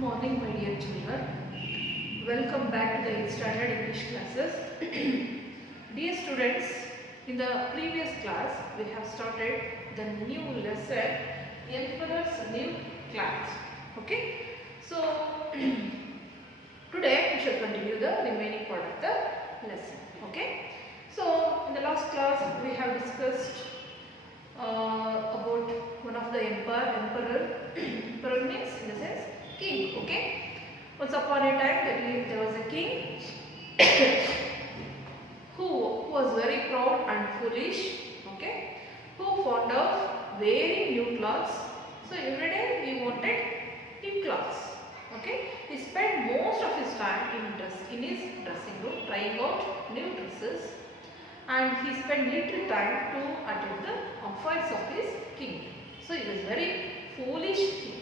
morning, my dear children. Welcome back to the 8th standard English classes. Dear students, in the previous class, we have started the new lesson, Emperor's New Class. Okay, so today we shall continue the remaining part of the lesson. Okay, so in the last class, we have discussed about one of the emperor. Emperor means in the sense king. Okay, once upon a time there was a king who was very proud and foolish. Okay, who fond of wearing new clothes. So every day he wanted new clothes. Okay, he spent most of his time in his dressing room trying out new dresses, and he spent little time to attend the affairs of his kingdom. So he was very foolish king.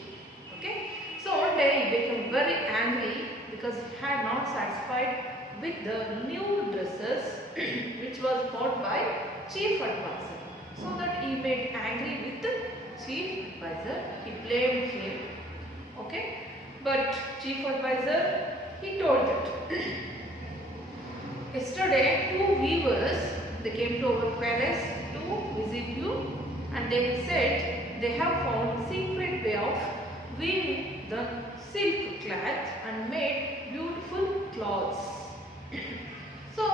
Okay, so one day he became very angry because he had not satisfied with the new dresses which was bought by chief advisor. So that he made angry with the chief advisor. He blamed him. Okay, but chief advisor, he told that yesterday two weavers, they came to our palace to visit you, and they said they have found a secret way of weaving the silk cloth and made beautiful clothes. So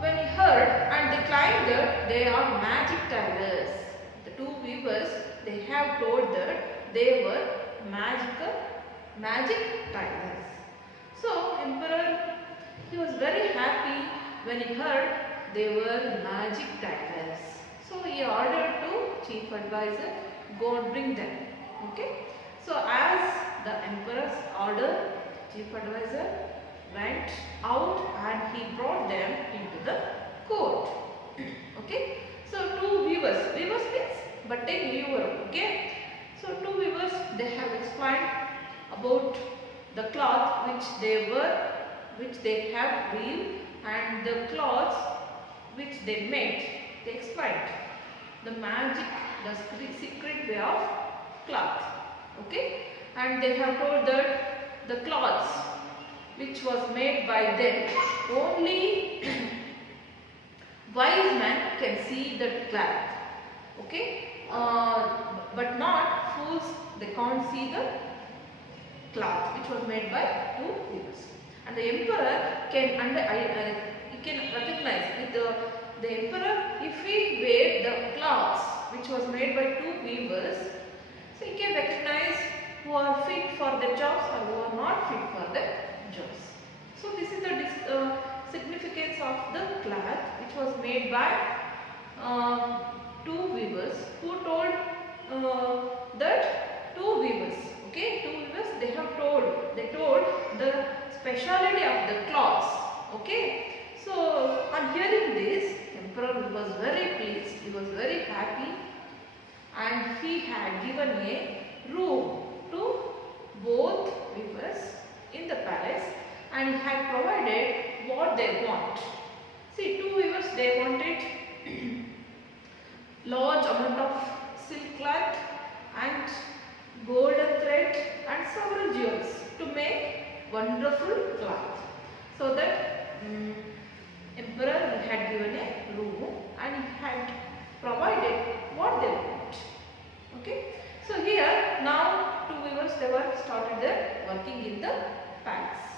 when he heard, and they claimed that they are magic tailors, the two weavers, they have told that they were magic tailors. So emperor, he was very happy when he heard they were magic tailors. So he ordered to chief advisor, go and bring them. Okay. So as the emperor's order, chief advisor went out and he brought them into the court. Okay. So two weavers means but a weaver. Okay. So two weavers, they have explained about the cloth which they have weaved, and the cloths which they made. They explained the secret way of cloth. Okay, and they have told that the cloths which was made by them, only wise man can see that cloth. Okay, but not fools, they can't see the cloth which was made by two weavers. And the emperor can recognize with the emperor, if he wear the cloths which was made by two weavers, so he can recognize who are fit for the jobs or who are not fit for the jobs. So this is the significance of the cloth which was made by two weavers, who told that two weavers. Okay, two weavers, they told the speciality of the cloths. Okay, so on hearing this, emperor was very pleased, he was very happy, and he had given a room to both weavers in the palace, and he had provided what they want. See, two weavers, they wanted large amount of silk cloth and golden thread and several jewels to make wonderful cloth. So that emperor had given a room and he had provided what they want. Okay. So here now two weavers, they were started their working in the palace.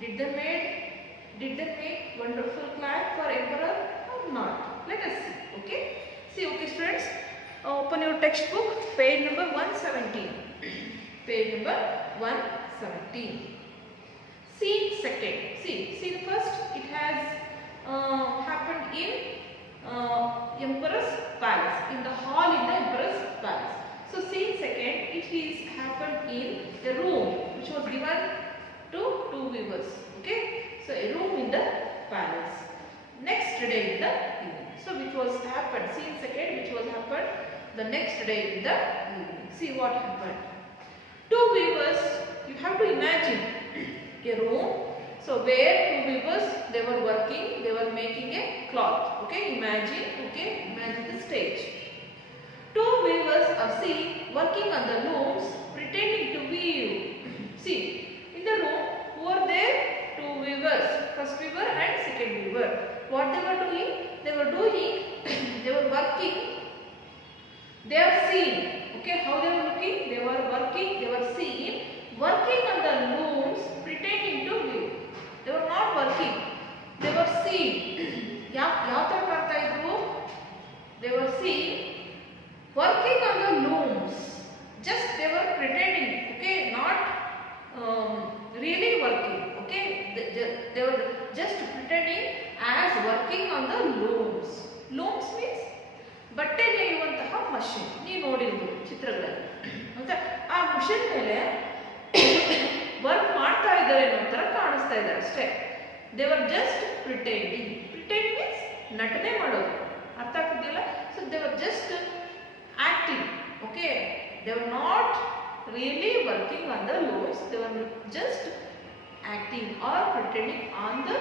Did they make wonderful cloth for emperor or not? Let us see. Okay. See, okay students, open your textbook, page number 117. Page number 117. Scene second. See, scene first, it has happened in emperor's palace, in the hall in the emperor's palace. So scene second, it is happened in the room which was given to two weavers. Okay, so a room in the palace. Next day in the evening. So which was happened, scene second, which was happened the next day in the evening. See what happened. Two weavers, you have to imagine a room. So where two weavers, they were working, they were making a cloth. Okay, imagine the stage. Two weavers are seen working on the looms, pretending to weave. See, seeing. Okay, how they were looking? They were working, they were seeing, working on the looms, pretending to live. They were not working, they were seeing. ಯಾವ ತರ ಮಾಡ್ತಾ ಇದ್ರು? They were seeing, working on the looms. Just they were pretending, okay, not really working. Okay, they were just pretending as working on the looms. Looms means ಬಟ್ಟೆ ನೇಯುವಂತಹ machine. ನೀವು ನೋಡಿರ್ಬೋದು ಚಿತ್ರಗಳಲ್ಲಿ. ಅಂತ ಆ ಮಷಿನ್ ಮೇಲೆ ವರ್ಕ್ ಮಾಡ್ತಾ ಇದ್ದಾರೆ ಅನ್ನೋ ತರ ಕಾಣಿಸ್ತಾ ಇದ್ದಾರೆ ಅಷ್ಟೇ. They were just pretending. Pretend means ನಟನೆ ಮಾಡೋದು. ಅರ್ಥ ಆಗ್ತಿದೆಯಲ್ಲ? So they were just acting. Okay, they were not really working on the looms. They were just acting or pretending on the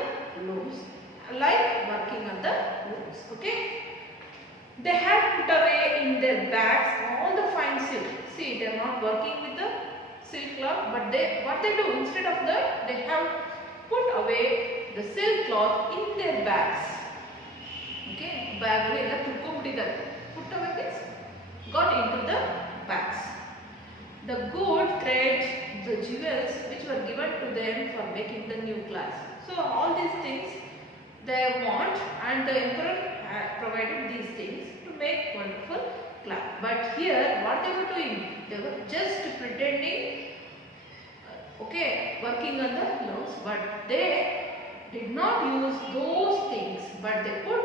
looms, like working on the looms. Okay, they had put away in their bags all the fine silk. See, they are not working with the silk cloth, but what they do instead of that, they have put away the silk cloth in their bags. Okay, bag alli ella turkonbittidare. Put away means got into the bags. The gold thread, the jewels which were given to them for making the new cloth. So all these things they want, and the emperor had provided these things to make wonderful cloth. But here what they were doing? They were just pretending, okay, working on the looms, but they did not use those things, but they put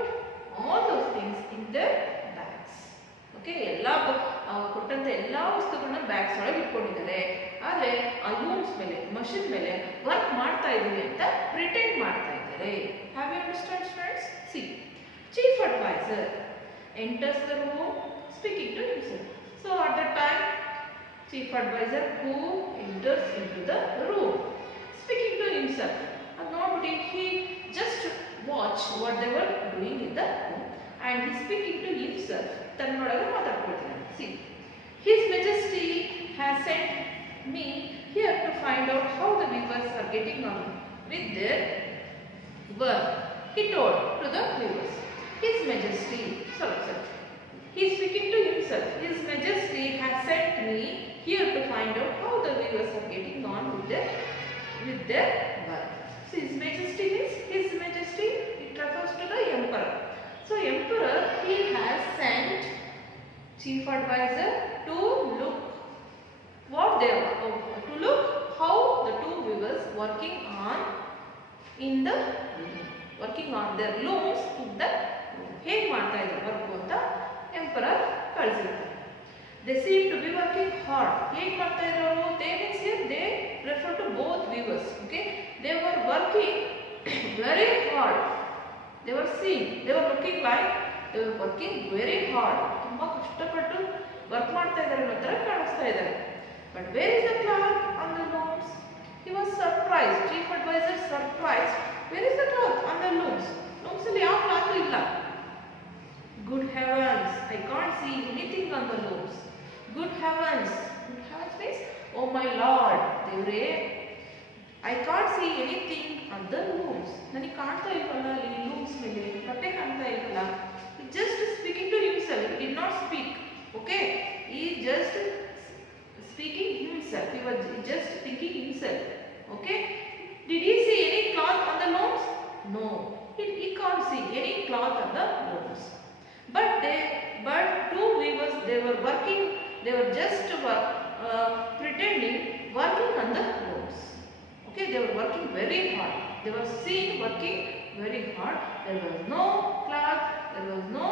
all those things in their bags. Okay, ಎಲ್ಲ ಕೊಟ್ಟಂತ ಎಲ್ಲ ವಸ್ತುಗಳನ್ನ bags ಒಳಗೆ ಇಟ್ಕೊಂಡಿದ್ದಾರೆ. ಆದರೆ ಆ looms ಮೇಲೆ, machine ಮೇಲೆ ವರ್ಕ್ ಮಾಡ್ತಾ ಇದೀವಿ ಅಂತ ಪ್ರಿಟೆಂಡ್ ಮಾಡ್ತಾ ಇದ್ದಾರೆ. Have you understand students? See, chief adviser enters the room speaking to himself. So at that time, chief advisor who enters into the room speaking to himself. And nobody, he just watch what they were doing in the room, and he speaking to himself. ತನ್ನೊಳಗೆ ಮಾತಾಡ್ಕೊಳ್ತಾನೆ. See, His Majesty has sent me here to find out how the weavers are getting on with their work. He told to the weavers. His Majesty, sorry. He is speaking to himself. His Majesty has sent me here to find out how the weavers are getting on with their work. So His Majesty means His Majesty. It refers to the Emperor. So Emperor, he has sent chief advisor to look what they are, to look how the two weavers working on their looms in the ಹೇಗೆ ಮಾಡ್ತಾ ಇದ್ದಾರೆ work ಅಂತ emperor ಕಳಿಸಿದ್ದಾರೆ. They seem to be working hard. ಹೇಗೆ ಮಾಡ್ತಾ ಇರೋರು? They means here they refer to both weavers. Okay, they were working very hard. They were seen, they were looking like they were working very hard. ತುಂಬಾ ಕಷ್ಟಪಟ್ಟು work ಮಾಡ್ತಾ ಇದ್ದಾರೆ ಅನ್ನೋ ಥರ ಕಾಣಿಸ್ತಾ ಇದ್ದಾರೆ. But where is the cloth on the looms? He was surprised. Chief adviser surprised. Where is the cloth on the looms? Looms ಅಲ್ಲಿ ಯಾವ ಕ್ಲಾತ್ ಇಲ್ಲ. Good heavens, I can't see anything on the looms. Good heavens. Good heavens means, oh my Lord, devre, I can't see anything on the looms. Nani kaanta ilvalla ali looms mele katte kaanta ilvalla. He just speaking to himself. He did not speak. Okay, he just speaking himself. He was just thinking himself. Okay, did he see any cloth on the looms? No, he can't see any cloth on the looms. But two weavers, they were working, they were just pretending, working on the looms. Okay, they were working very hard. They were seen working very hard. There was no cloth, there was no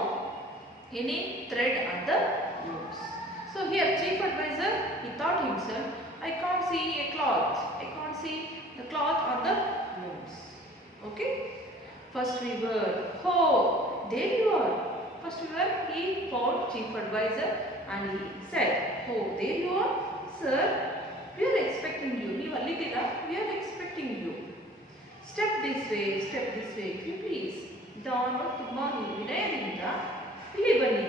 any thread on the looms. So here chief advisor, he thought himself, I can't see a cloth. I can't see the cloth on the looms. Okay, first weaver, oh, there you are. First weaver, he found chief advisor and he said, oh, there you are, sir. We are expecting you. You are leading. We are expecting you. Step this way, if you please. Down to morning. Vinayadinda. Illi banni.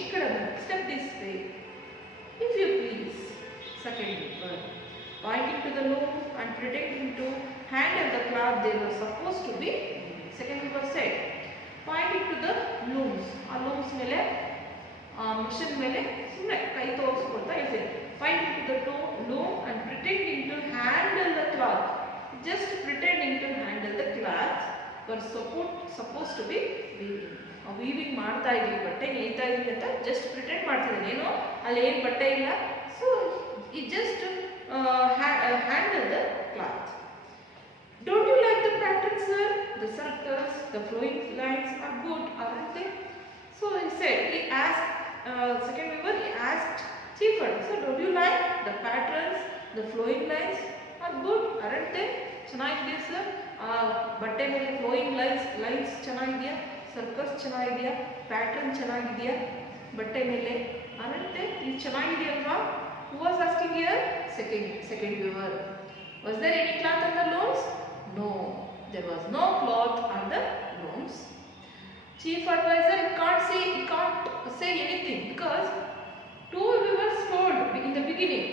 Ikkada banni. Step this way, if you please. Second weaver, pointing to the loom and pretending to handle the cloth they were supposed to be. Second weaver said, pointing to the looms. ಆ looms ಮೇಲೆ mission ಮೇಲೆ ಸುಮ್ಮನೆ ಕೈ ತೋರಿಸ್ಕೊಳ್ತಾ ಹೇಳ್ತೀನಿ. Point into the loom and pretending to handle the cloth. Just pretending to handle the cloth were supposed to be weaving. Weaving ಮಾಡ್ತಾ ಇದೀವಿ, ಬಟ್ಟೆ ನೇಯ್ತಾ ಇದೀವಿ ಅಂತ ಜಸ್ಟ್ ಪ್ರಿಟೆಂಡ್ ಮಾಡ್ತಿದ್ದಾನೆ. ಏನೋ ಅಲ್ಲಿ ಏನು ಬಟ್ಟೆ ಇಲ್ಲ, ಸೊ ಈ just handle the cloth. Don't you like the pattern, sir? The circles, the flowing lines are good, aren't they? So he said, he asked, second weaver, he asked chief editor, so don't you like the patterns, the flowing lines are good, aren't they? ಚೆನ್ನಾಗಿದೆಯಾ sir? ಬಟ್ಟೆ ಮೇಲೆ flowing lines ಚೆನ್ನಾಗಿದೆಯಾ, circus ಚೆನ್ನಾಗಿದೆಯಾ, pattern ಚೆನ್ನಾಗಿದೆಯಾ ಬಟ್ಟೆ ಮೇಲೆ, aren't they? ಇದು ಚೆನ್ನಾಗಿದೆಯಲ್ವಾ? Who was asking here? Second weaver. Was there any cloth on the looms? No, there was no cloth on the looms. Chief advisor can't say anything because two weavers told in the beginning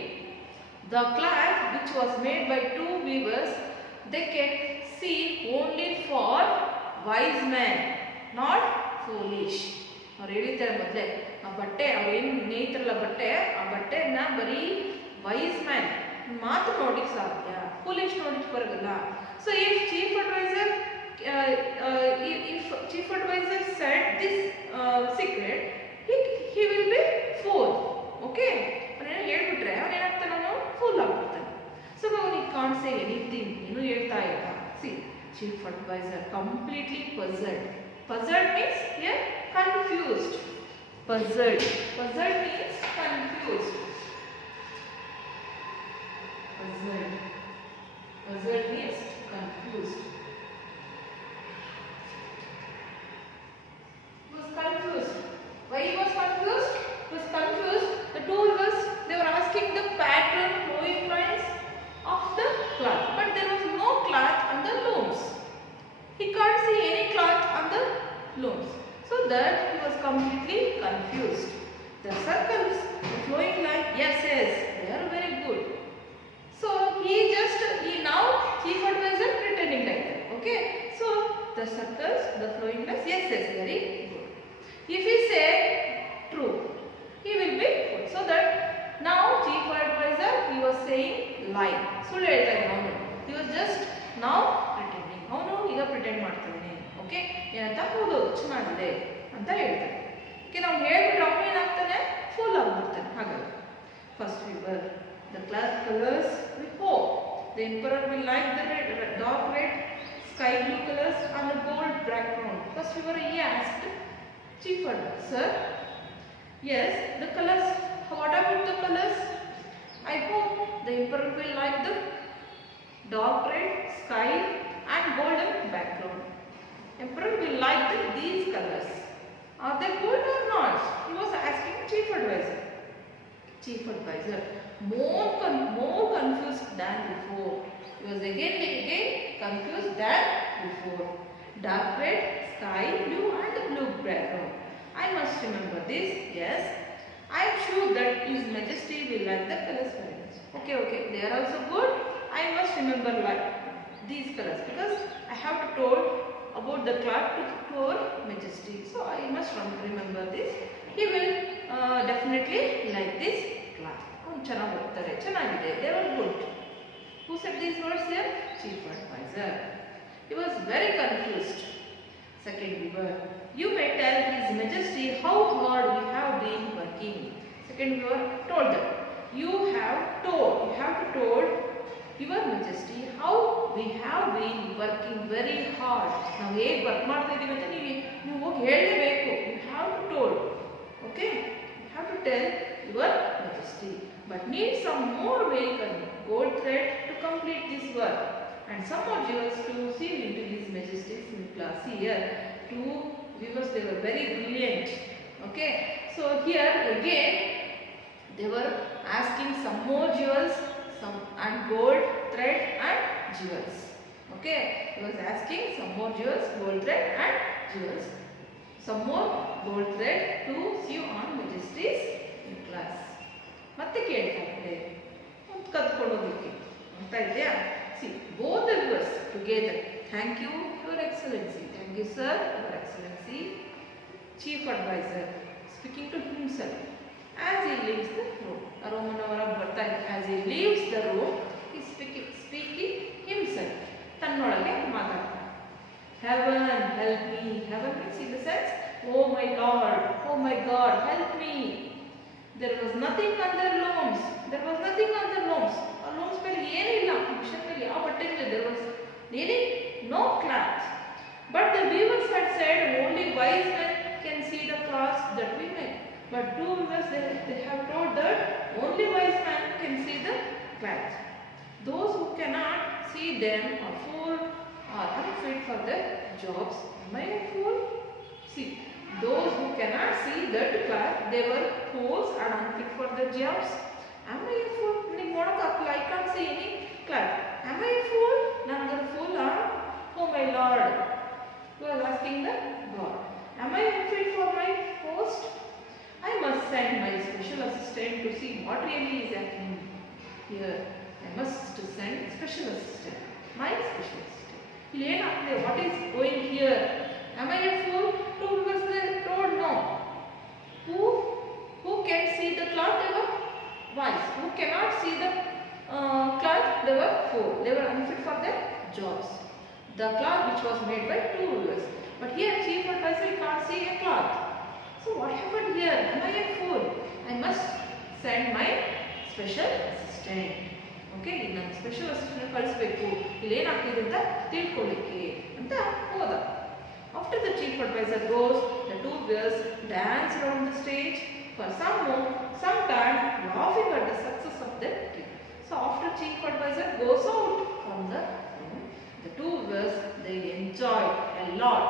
the cloth which was made by two weavers, they can see only for wise men, not foolish. ಅವ್ರು ಹೇಳಿದ್ದಾರೆ ಮೊದಲೇ, ಆ ಬಟ್ಟೆ ಅವ್ರೇನು ನೇಯ್ತಾರಲ್ಲ ಬಟ್ಟೆ, ಆ ಬಟ್ಟೆನ ಬರೀ ವೈಸ್ ಮ್ಯಾನ್ ಮಾತು ನೋಡ್ಲಿಕ್ಕೆ ಸಾಧ್ಯ, ಫೂಲಿಶ್ ನೋಡ್ಲಿಕ್ಕೆ ಬರಲ್ಲ. So if chief advisor said this secret, he will be fool. Okay, ಅವನೇನೋ ಹೇಳ್ಬಿಟ್ರೆ ಅವನೇನಾಗ್ತಾನೆ, ಅವನು ಫೂಲ್ ಆಗ್ಬಿಡ್ತಾನೆ. ಸೊ ಅವನಿಗೆ ಕಾಂಟ್ ಸೇ ಎನಿಥಿಂಗ್, ಏನು ಹೇಳ್ತಾ ಇಲ್ಲ. C chief advisor completely puzzled. Puzzled means here confused. Puzzled means confused. Puzzled means confused. He was confused. Why he was confused? He was confused. The two weavers, they were asking the pattern, flowing lines of the cloth, but there was no cloth on the looms. He can't see any cloth on the looms, so that he was completely confused. The circles, the flowing line, yes, they are very good. So he now chief advisor pretending like that. Okay, so the circles, the flowing lines, yes, very good. If he say true, he will be good. So that now chief advisor, he was saying lie. ಸುಳ್ಳು ಹೇಳ್ತಾ ಇದ್ದಾನೆ ಅವನು. He was just now pretending. ಅವನು ಈಗ pretend ಮಾಡ್ತಾನೆ. Okay, ಏನಂತ, ಹೌದು ಚೆನ್ನಾಗಿದೆ ಅಂತ ಹೇಳ್ತಾನೆ. ಓಕೆ, ನಾವು ಹೇಳ್ಬಿಟ್ರೆ ಅವನು ಏನಾಗ್ತಾನೆ, ಫುಲ್ ಆಗ್ಬಿಡ್ತಾನೆ. ಹಾಗಾಗಿ first weaver, the colors we hope the emperor will like the dark red, sky blue colors and the gold background. First weaver, he asked chief advisor, yes, the colors, what about the colors? I hope the emperor will like the dark red, sky and golden background. Emperor will like these colors. Are they good or not? He was asking chief advisor. Chief advisor, more confused than before. He was again confused than before. Dark red, sky blue and blue background. I must remember this. Yes, I am sure that His Majesty will like the colors very much. Okay, they are also good. I must remember like these colors because I have to told about the cloth to our Majesty. So I must remember this. He will definitely like this cloth. ಚೆನ್ನಾಗಿ ಹೋಗ್ತಾರೆ, ಚೆನ್ನಾಗಿದೆ, they were good. Who said these words here? Chief advisor. He was very confused. Second weaver, you may tell His Majesty how hard we have been working. Second weaver told them, you have to told Your Majesty how we have been working very hard. ನಾವು ಹೇಗೆ work ಮಾಡ್ತಾ ಇದೀವಿ ಅಂತ ನೀವು ಹೋಗಿ ಹೇಳಲೇಬೇಕು. You have to told. Okay, you have to tell Your Majesty. But need some more milk and gold thread to complete this work, and some more jewels to seal into His Majesty's class. Here, two weavers, they were very brilliant. Okay, so here again they were asking some more jewels, and gold thread and jewels. Okay, he was asking some more jewels, gold thread and jewels, some more gold thread to sew on Majesty's class. ಮತ್ತೆ ಕೇಳ್ತಾರೆ ಕತ್ಕೊಳ್ಳೋದಕ್ಕೆ ಅಂತ ಇದೆಯಾ. C both the words together. Thank you, Your Excellency. Thank you, sir, Your Excellency. Chief advisor speaking to himself. As he leaves the room, as he leaves the room, he is speaking himself. ತನ್ನೊಳಗೆ ಮಾತಾಡ್ತಾನೆ. Heaven, help me. Heaven means in the sense, oh my Lord, oh my God, help me. There was nothing under looms. There was nothing under looms. ಆ looms ಮೇಲೆ ಏನಿಲ್ಲ, mission ಮೇಲೆ ಯಾವ ಬಟ್ಟೆ ಇಲ್ಲ. There was really no cloth. But the weavers had said only wise men can see the cloths that we make. But two weavers they have told that only wise men can see the cloths. Those who cannot see them are fool or unfit for their jobs. Am I a fool? See, those who cannot see that cloth, they were fools and unfit for their jobs. Am I a fool? I can't see any cloth. Am I a fool? None of the fool are. Oh my Lord. Who was asking the God. Am I unfit for my post? I must send my special assistant to see what really is happening here. I must send special assistant. My special assistant. What is going here? Am I a fool? Two because they told no. Who can see the cloth? They were wise. Who cannot see the cloth? They were fool. They were unfit for their jobs. The cloth which was made by two weavers. But here chief advisor can't see a cloth. So what happened here? Am I a fool? I must send my special assistant. Okay, ನಾನು special assistant ಕಳಿಸಬೇಕು, ಇಲ್ಲಿ ಏನಾಗ್ತಿದೆ ಅಂತ ತಿಳ್ಕೊಳ್ಳಿಕ್ಕೆ ಅಂತ ಹೋದ. After the chief advisor goes, the two girls dance around the stage for some time, laughing at the success of their trip. So after chief advisor goes out from the room, the two girls they enjoyed a lot.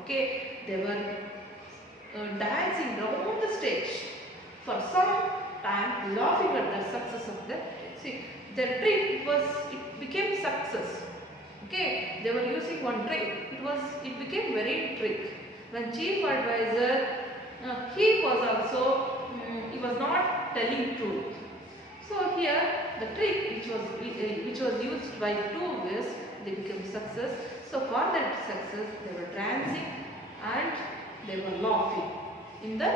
Okay, they were dancing around the stage for some time, laughing at the success of the trip. See, their trick it became success. Okay, they were using one trick. It became very trick. When chief advisor, he was not telling truth. So here the trick which was used by two ways, they became success. So for that success, they were dancing and they were laughing in the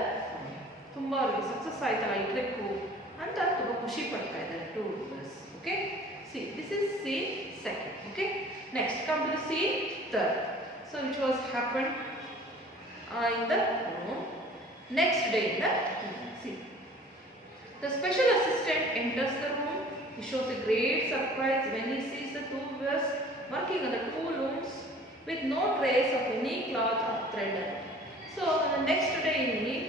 ತುಂಬಾ ಅವರಿಗೆ success ಆಯ್ತಲ್ಲ ಈ trick ಅಂತ ತುಂಬ ಖುಷಿ ಪಡ್ತಾ ಇದ್ದಾರೆ two members. Okay, see this is scene second. Okay, next come to the scene third. So which was happened in the next day in the scene. The special assistant enters the room. He shows a great surprise when he sees the two weavers working on the two looms with no trace of any cloth or thread. So the next day evening,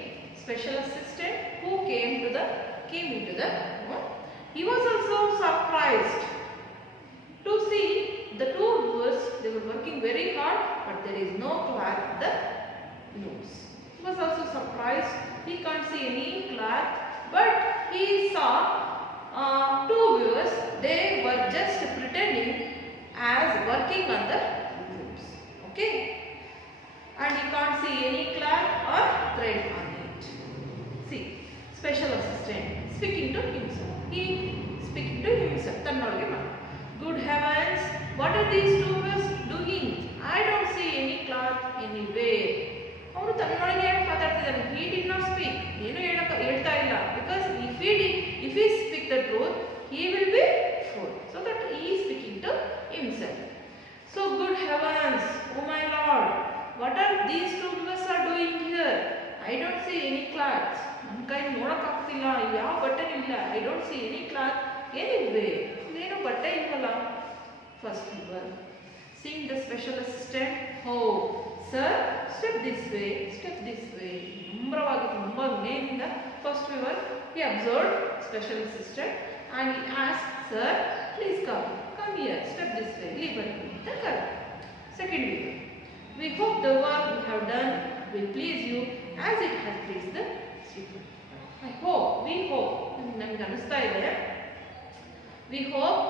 special assistant who came into the room, he was also surprised to see the two weavers. They were working very hard, but there is no cloth in the looms. He was also surprised. He can't see any cloth, but he saw two weavers. They were just pretending as working on the looms. Okay, and he can't see any cloth or thread on it. See, special assistant speaking to himself. He speaking to himself. Good heavens, what are these two weavers doing? I don't see any cloth anywhere. ಅವನು ತನ್ನೊಳಗೆ ಮಾತಾಡ್ತಿದ್ದಾನೆ. He did not speak. ಏನು ಹೇಳ್ತಾ ಇಲ್ಲ. Because if he speak the truth, he will be fool. So that he is speaking to himself. So good heavens, oh my Lord, what are these two weavers are doing here? I don't see any cloth. ನನ್ನ ಕೈ ನೋಡಕ್ ಆಗ್ತಿಲ್ಲ, ಯಾವ ಬಟ್ಟೆ ಇಲ್ಲ. I don't see any cloth anywhere. ಏನು ಬಟ್ಟೆ ಇಲ್ವಲ್ಲ. First weaver, seeing the special assistant, oh sir, step this way. ತುಂಬಾ ವಿನಯದಿಂದ first weaver he observed special assistant and he asked, sir, please come here, step this way, leave the color. Second weaver, we hope the work we have done will please you as it has pleased the sweeper. We hope ನಮಗೆ ಅನಿಸ್ತಾ ಇದೆ, we hope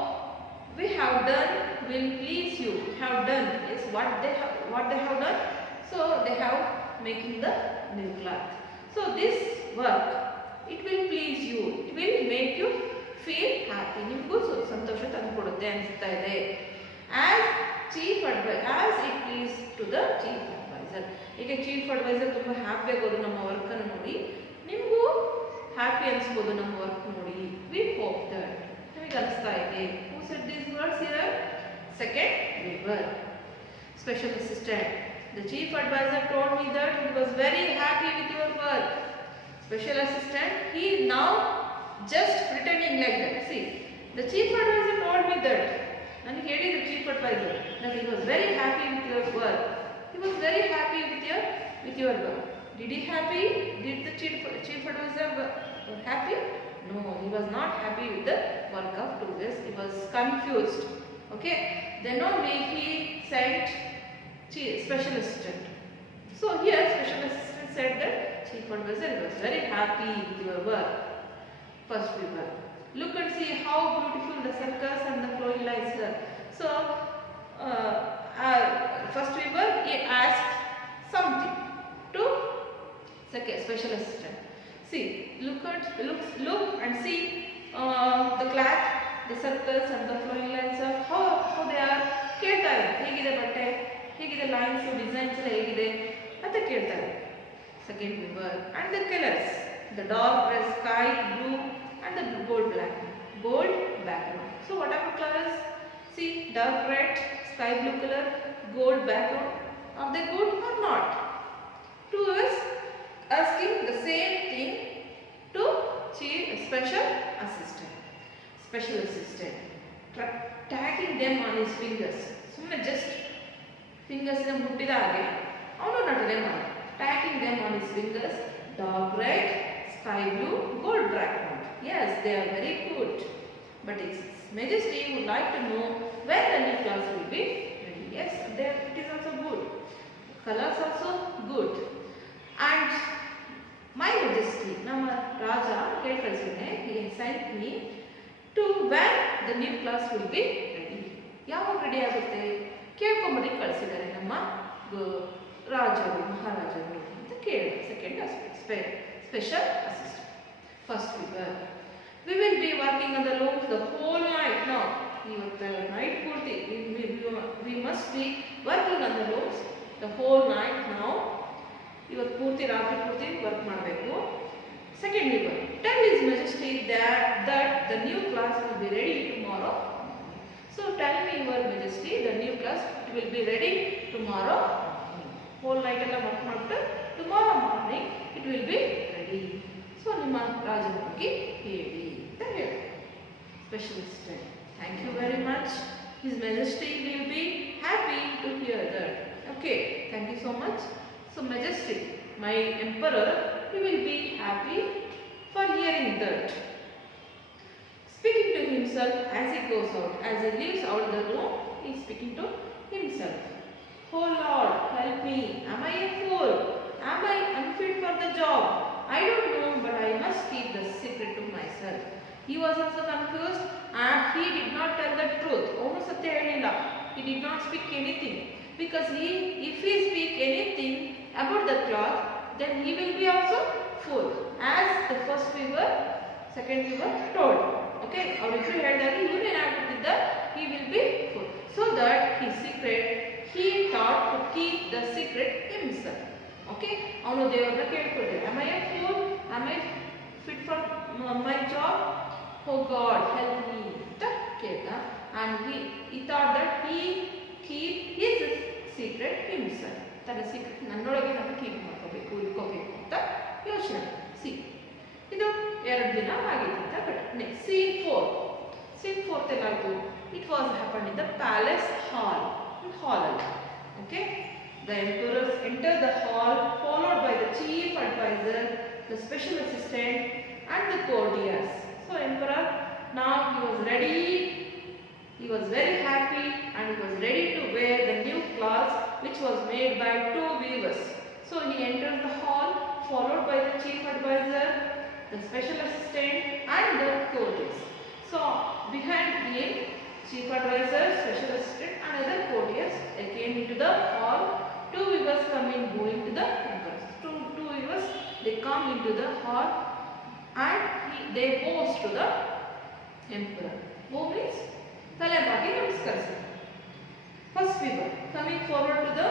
we have done will please you. Have done is what they have done. So they have making the new cloth. So this work, it will please you. It will make you feel happy. ನಿಮಗೂ ಸಂತೋಷ ತಂದುಕೊಡುತ್ತೆ ಅನಿಸ್ತಾ ಇದೆ. As it pleased to the chief advisor. advisor. ಈಗ chief adviser ತುಂಬಾ happy ಆಗೋದು ನಮ್ಮ work ಅನ್ನು ನೋಡಿ, ನಿಮಗೂ ಹ್ಯಾಪಿ ಅನ್ಸ್ಬೋದು ನಮ್ಮ ವರ್ಕ್ ನೋಡಿ. ವಿ ಹೋಪ್ ದಟ್ ನಿಮಗೆ ಅನಿಸ್ತಾ ಇದೆ. ಹೂ shed these words here? Second Weaver, special assistant. The chief advisor told me that he was very happy with your work. Special assistant, he now just pretending like that. See, the chief advisor told me that. And he the chief advisor that he was very happy with your work. He was very happy with your work. Did he happy? Did the chief advisor happy? No, he was not happy with the work of 2 years. He was confused. Okay. Then only he sent special assistant. So here special assistant said that chief advisor was very happy with your work. First weaver, look and see how beautiful the circus and the flowing lines are. So first weaver, he asked something to special assistant. See, look and see the cloth, the circles and the flowing lines are how they are. ಕೇಳ್ತಾರೆ ಹೇಗಿದೆ ಬಟ್ಟೆ, ಹೇಗಿದೆ lines designs ಎಲ್ಲ ಹೇಗಿದೆ ಅಂತ ಕೇಳ್ತಾರೆ. Second Weaver, and the colours, the dark red, sky blue and the gold background. So whatever colors, see, dark red, sky blue color, gold background, are they good or not? Two is asking the same thing to special assistant, tagging them on his fingers. ಸುಮ್ಮನೆ just fingers ನ ಮುಟ್ಟಿದ ಹಾಗೆ ಅವನು ನಟನೆ ಮಾಡ, tagging them on his fingers, dark red, sky blue, gold background. Yes, they are very good. But His Majesty would like to know when the new class will be ready. Yes, it is also good. Colors also good. And my Majesty, Nama Raja, he sent me to when the new class will be ready. ಯಾವಾಗ ready ಆಗುತ್ತೆ ಕೇಳ್ಕೊಂಬರಿ ಕಳಿಸಿದ್ದಾರೆ ನಮ್ಮ ರಾಜರು ಮಹಾರಾಜರು ಅಂತ ಕೇಳಿ. Second special assistant. First weaver, we will be working on the looms the whole night now. Night purti, we must be working on the looms the whole night now. ಇವತ್ತು ಪೂರ್ತಿ ರಾತ್ರಿ ಪೂರ್ತಿ ವರ್ಕ್ ಮಾಡಬೇಕು. Second weaver, tell His Majesty that the new class will be ready tomorrow. So tell me, Your Majesty, the new class will be ready tomorrow. Whole night ಎಲ್ಲ work ಮಾಡ್ಬಿಟ್ಟು tomorrow morning it will be ready. So ನಿಮ್ಮ ರಾಜನ ಬಗ್ಗೆ ಹೇಳಿ ಅಂತ ಹೇಳಿ. Special assistant, thank you very much. His majesty will be happy to hear that. Okay, thank you so much. So majesty, my emperor, he will be happy for hearing that. Speaking to himself as he goes out, as he leaves out the room, he is speaking to himself. Oh Lord, help me. Am I a fool? Am I unfit for the job? I don't know, but I must keep the secret to myself. He was also confused and he did not tell the truth. Avanu satya helilla. He did not speak anything because if he speak anything about the cloth, then he will be also fool. As the first weaver, second weaver told. Okay, avaribbru helidare ಇವನು ಏನಾಗುತ್ತಿದ್ದ, he will be fool. So that his secret, he thought to keep the secret himself. Okay, ಅವನು ದೇವರನ್ನ ಕೇಳ್ಕೊಂಡೆ, am I a fool? Am I fit for my job? Oh God, help me ಅಂತ ಕೇಳ್ದ. And he thought that he keep his secret himself. ತನ್ನ secret ನನ್ನೊಳಗೆ ನಾನು keep ಮಾಡ್ಕೋಬೇಕು, ಇಟ್ಕೋಬೇಕು ಅಂತ ಯೋಚನೆ. ಇದು 2 ದಿನ ಆಗಿತ್ತು ಅಂತ ಘಟನೆ. Scene 4 ಎಲ್ಲಾಯ್ತು? It was happened in the palace hall. Okay. The emperors entered the hall followed by the chief advisor, the special assistant and the courtiers. So emperor, now he was ready. He was very happy and he was ready to wear the new clothes which was made by 2 weavers. So he entered the hall followed by the chief advisor, the special assistant and the courtiers. So behind him, chief advisor, special assistant and other courtiers, they came into the hall. 2 weavers going to the emperor. Two weavers, they come into the hall and they pose to the emperor. Bow means ತಲೆ ಬಾಗಿ ನಮಸ್ಕರಿಸಿ. First weaver coming forward to the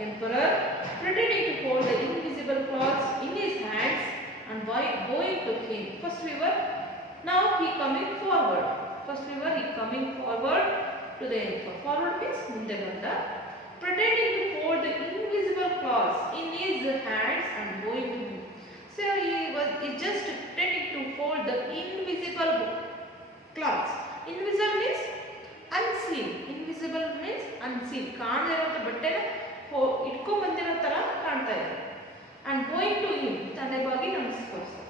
emperor, pretending to hold the invisible cloths in his hands and bowing to him. First we were, now he coming forward. First we were, he coming forward to the emperor. Forward means munde banda. Pretending to hold the invisible cloths in his hands and bowing to him. So he just pretending to hold the invisible cloths. Invisible means unseen. Invisible means unseen. ಕಾಣದೇ ಇರೋ ಬಟ್ಟೆನ ಇಟ್ಕೊಂಡ್ ಬಂದಿರೋ ತರ ಕಾಣ್ತಾ ಇದೆ. And going to him, ತಂದೆ ಬಾಗಿ ನಮಸ್ಕರಿಸ್ತಾರೆ.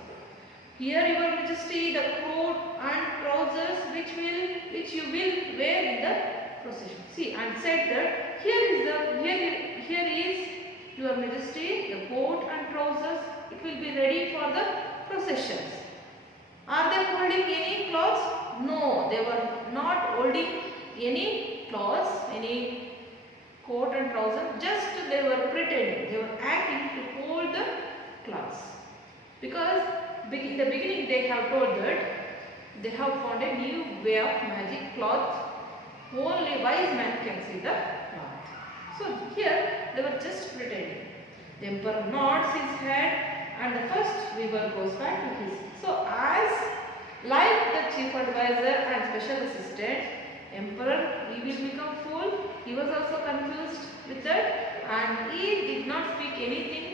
Here your majesty, the coat and trousers which you will wear in the procession. See, and said that here is your majesty, the coat and trousers. It will be ready for the processions. Are they holding any clothes? No, they were not holding any clothes, any coat and trousers. Just they were pretending, they were acting to hold the cloths. Because in the beginning they have told that they have found a new way of magic cloth. Only wise man can see the cloth. So here they were just pretending. The emperor nods his head and the first weaver goes back to his. So as like the chief advisor and special assistant, emperor, he will become fool. He was also confused with that and he did not speak anything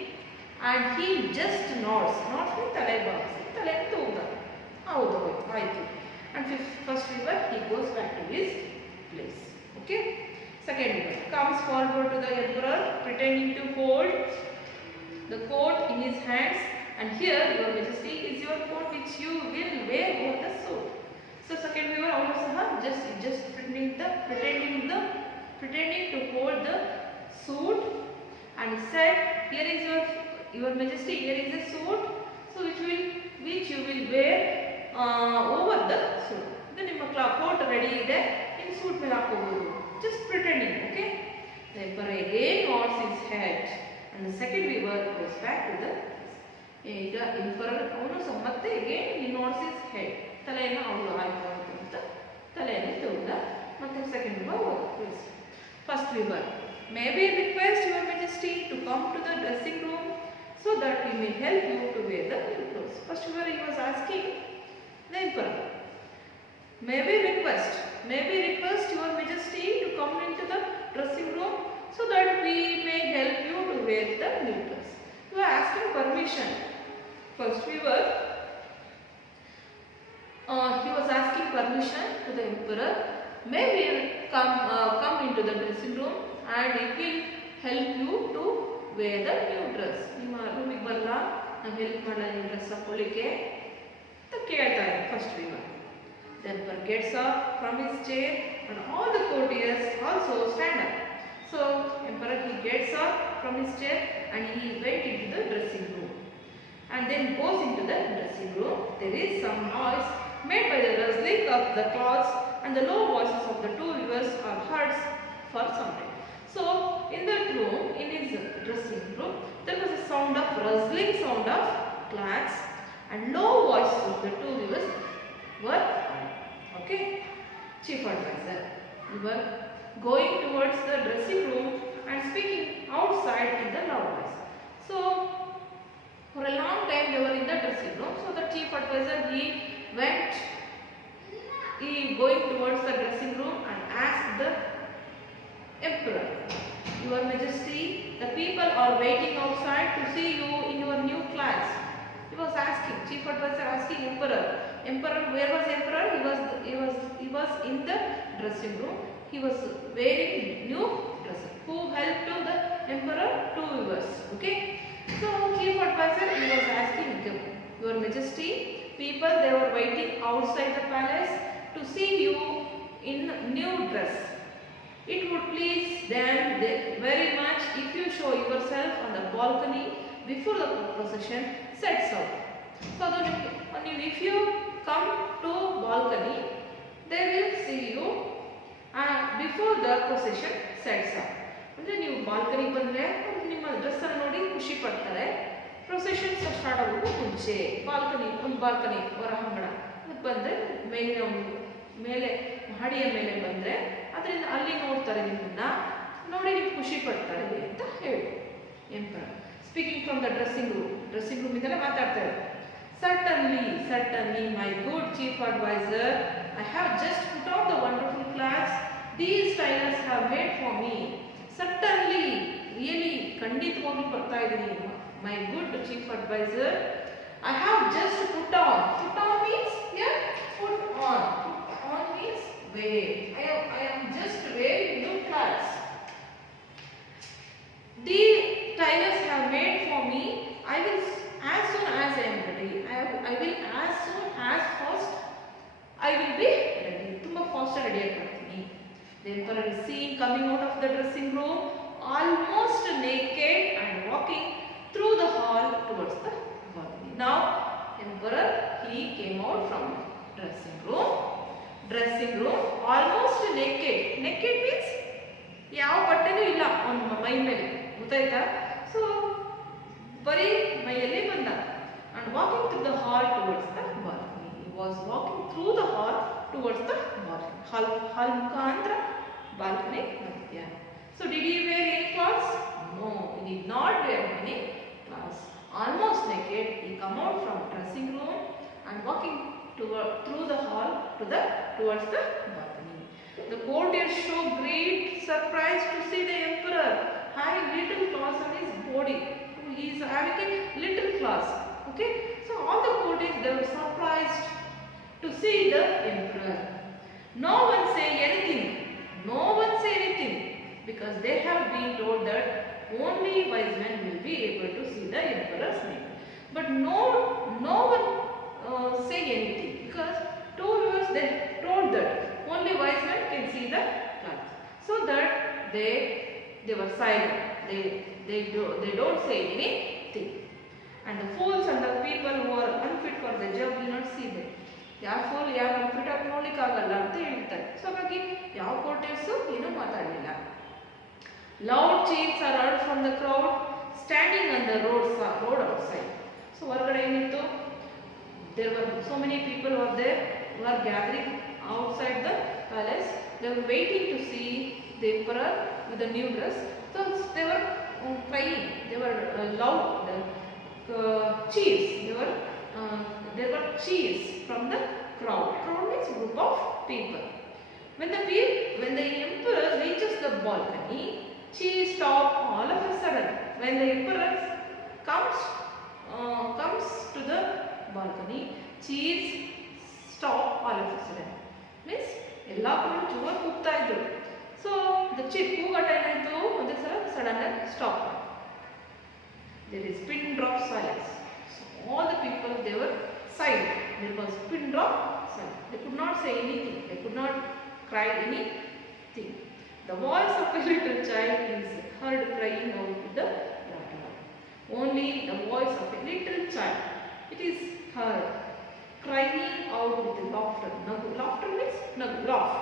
and he just nods. Nods means tale baagsi. Tale tooga. Haudu aitu. And first weaver, he goes back to his place. Okay. Second weaver comes forward to the emperor, pretending to hold the coat in his hands. And here, your majesty, is your coat which you will wear over the suit. So second weaver also just pretending to hold the suit and said, here is your majesty, here is the suit, so which you will wear over the suit. Then your coat ready ide in suit mele hakobodu. Just pretending, okay? The emperor again nods his head and the second weaver goes back to the ಈಗ emperor ಅವನು ಮತ್ತೆ again he nods his head. ತಲೆಯನ್ನು ಅವಳು ಹಾಯ್ಕೊಂಡು ಅಂತ ತಲೆಯನ್ನು ತಗೊಂಡ ಮತ್ತೆ second weaver please. First weaver, may we request your majesty to come to the dressing room so that we may help you to wear the new clothes. First weaver, he was asking the emperor, may we request your majesty to come into the dressing room so that we may help you to wear the new clothes. You are asking permission. First weaver, he was asking permission to the emperor. May we come into the dressing room and it will help you to wear the new dress. ನಿಮ್ಮ ರೂಮಿಗೆ ಬರಲ್ಲ, ನಾವು help ಮಾಡಲ್ಲ ನಿಮ್ಮ dress ಹಾಕೊಳ್ಳಿಕ್ಕೆ ಅಂತ ಕೇಳ್ತಾ ಇದ್ದಾರೆ first weaver. The emperor gets up from his chair and all the courtiers also stand up. So emperor, he gets up from his chair and he went into the dressing room and then goes into the dressing room. There is some noise made by the rustling of the cloths and the low voices of the two weavers are heard for some time. So in that room, in his dressing room, there was a rustling sound of cloths and low voices of the two weavers were heard. Okay, chief advisor, we were going towards the dressing room and speaking outside in the loud voice. So for a long time they were in the dressing room. So the chief advisor, he going towards the dressing room and asked the emperor, your majesty, the people are waiting outside to see you in your new clothes. He was asking, chief advisor asking emperor, where was emperor? He was in the dressing room. He was wearing new dress. Who helped to the emperor? Two weavers. Okay. So chief advisor, he was asking, your majesty, people, they were waiting outside the palace to see you in new dress. It would please them very much if you show yourself on the balcony before the procession sets out. So if you come to balcony, they will see you before the procession sets out. ಅಂದರೆ ನೀವು ಬಾಲ್ಕನಿಗೆ ಬಂದರೆ ನಿಮ್ಮ ಡ್ರೆಸ್ಸನ್ನು ನೋಡಿ ಖುಷಿ ಪಡ್ತಾರೆ. Procession start ಆಗೋಕ್ಕೂ ಮುಂಚೆ ಒಂದು balcony ಹೊರಾಂಗಣ ಬಂದರೆ ಮೇಲೆ ಮಹಡಿಯ ಮೇಲೆ ಬಂದರೆ ಅದರಿಂದ ಅಲ್ಲಿ ನೋಡ್ತಾರೆ ನಿಮ್ಮನ್ನ ನೋಡಿ ನೀವು ಖುಷಿ ಪಡ್ತಾ ಇದ್ದೀರಿ ಅಂತ ಹೇಳಿ emperor. Speaking from the dressing room ಇಂದಲೇ ಮಾತಾಡ್ತಾ ಇದ್ದಾರೆ. Certainly, my good chief advisor, I have just put on the wonderful clothes these tailors have made for me. Certainly, really, ಖಂಡಿತವಾಗಿ ಬರ್ತಾ ಇದ್ದೀನಿ. My good chief advisor, I have just put on. Put on means here, put on. Put on means wear. I am just wearing new clothes. The tailors have made for me. I will as soon as I am ready. I will as soon as fast I will be ready. ತುಂಬಾ fast ready ಆಗ್ತೀನಿ. The emperor is seen coming out of the dressing room, almost naked and walking through the hall towards the balcony. Now, emperor he came out from dressing room almost naked. Naked means ಯಾವ ಬಟ್ಟೆನೂ ಇಲ್ಲ ಅವನ ಮೈ ಮೇಲೆ, ಗೊತ್ತಾಯ್ತಾ? So ಬರೀ ಮೈಯಲ್ಲಿ ಬಂದ. And walking through the hall towards the balcony. He was walking through the hall towards the balcony. Hall ಮುಖಾಂತರ balcony ಮಧ್ಯ. So did he wear any clothes? No, he did not wear any clothes. Almost naked, he come out from dressing room and walking through the hall towards the balcony. The courtiers show great surprise to see the emperor having little clothes on his body. He is having a little clothes. Okay, so all the courtiers they were surprised to see the emperor. No one say anything because they have been told that only wise men will be able to see the emperor's name. But no one say anything because two rulers they told that only wise men can see the cloth. So that they were silent. They don't say anything. And the fools and the people who are unfit for the job will not see them. ಯಾರು pool ಯಾರು unfit ಆಗಿ ನೋಡ್ಲಿಕ್ಕೆ ಆಗಲ್ಲ ಅಂತ ಹೇಳ್ತಾರೆ. So ಹಾಗಾಗಿ ಯಾವ ಕೋರ್ಟರ್ಸು ಏನೂ ಮಾತಾಡಲಿಲ್ಲ. Loud cheers are heard from the crowd standing on the road outside. So ಹೊರಗಡೆ ಏನಿತ್ತು? There were so many people were there who are gathering outside the palace. They were waiting to see the emperor with the new dress. So they were crying. They were loud. Cheers. There were cheers from the crowd. Crowd means group of people. When the emperor reaches the balcony, cheers stop all of a sudden. When the emperor comes to the balcony, cheers stop all of a sudden. Means ಎಲ್ಲಾ ಕಡೆ ಜೋರ್ ಕೂಗ್ತಾ ಇದ್ರು. So the cheer ಕೂಗಾಟ ಏನಾಯ್ತು ಒಂದೇ ಸಲ sudden ಆಗಿ stop. There is pin drop silence. So all the people they were silent. There was pin drop silence. They could not say anything. They could not cry anything. The voice of a little child is heard crying out with the laughter. Only the voice of a little child. It is heard crying out with the laughter. Laughter means laugh.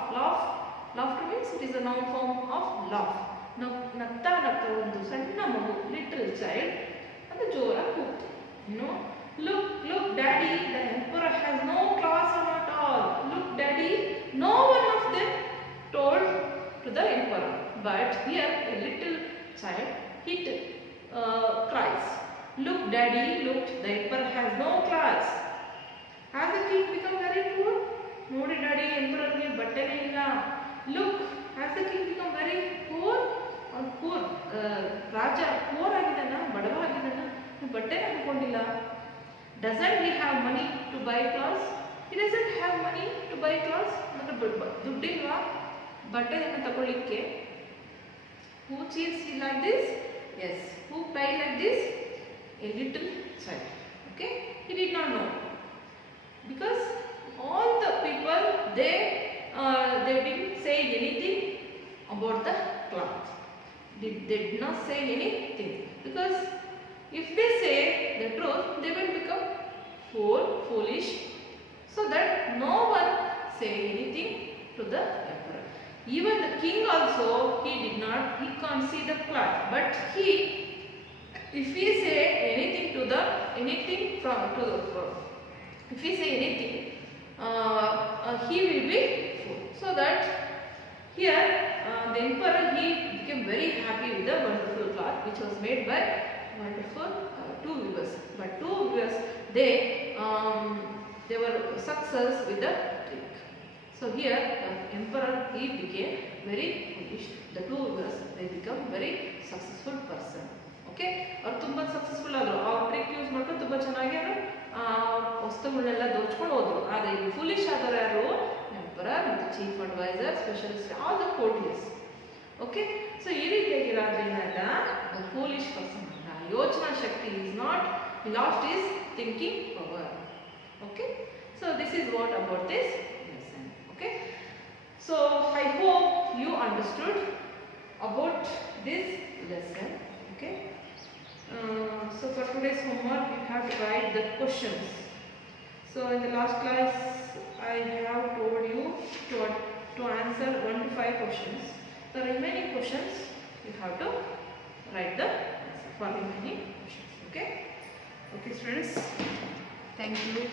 Laughter means it is a noun form of laugh. ನಗ್ತಾ ಒಂದು ಸಣ್ಣ ಮಗು little child ಅದು ಜೋರಾಗಿ ಕೂಗ್ತು. Look daddy, the emperor has no claws on at all. Look daddy, no one of them told to the emperor. But here a little child cries. Look daddy, look, the emperor has no claws. Has the king become very poor? Nodi daddy, emperor ge battene illa. Look, has the king become very poor? Poor Raja poor ಆಗಿದ್ದಾನ, ಬಡವ ಆಗಿದ್ದಾನ, ಬಟ್ಟೆನೇ ಹಾಕೊಂಡಿಲ್ಲ. Doesn't he have money to buy clothes? He doesn't have money to buy clothes. ದುಡ್ಡಿಲ್ವಾ ಬಟ್ಟೆಯನ್ನು ತಗೊಳ್ಳಿಕ್ಕೆ? Who cheers like this? Yes. Who cry like this? A little child. Okay? He did not know. Because all the people they didn't say anything about the cloth. They did not say anything. Because if they say the truth, they will become foolish. So that no one say anything to the emperor. Even the king also, he can't see the cloth. But if he say anything he will be fool. So that Here, the emperor, he became very happy with the wonderful cloth which was made by wonderful two weavers. But two weavers, they were success with the trick. So here, the emperor, he became very foolish. The two weavers, they become very successful person. Okay, ಅವ್ರು ತುಂಬಾ successful ಆದ್ರು. ಆ trick use ಮಾಡ್ಕೊಂಡು ತುಂಬಾ ಚೆನ್ನಾಗಿ ಅವರು ವಸ್ತುಗಳನ್ನೆಲ್ಲ ದೋಚ್ಕೊಂಡು ಹೋದ್ರು. ಆದರೆ ಇಲ್ಲಿ ಫುಲಿಶ್ ಆದವರು ಯಾರು? ಎಂಪರರ್ ಮತ್ತು chief adviser, specialist, all the courtiers. Okay, so ಈ ರೀತಿಯಾಗಿರೋದ್ರಿಂದ ದ ಫೂಲಿಶ್ ಪರ್ಸನ್, ಯೋಚನಾ ಶಕ್ತಿ is not lost is thinking power. Okay, so this is what about this lesson. Okay, so I hope you understood about this lesson. Okay, so for today's homework you have to write the questions. So in the last class I have told you to answer 1 to 5 questions. The remaining questions you have to write the answer for remaining questions. Okay, okay students, thank you.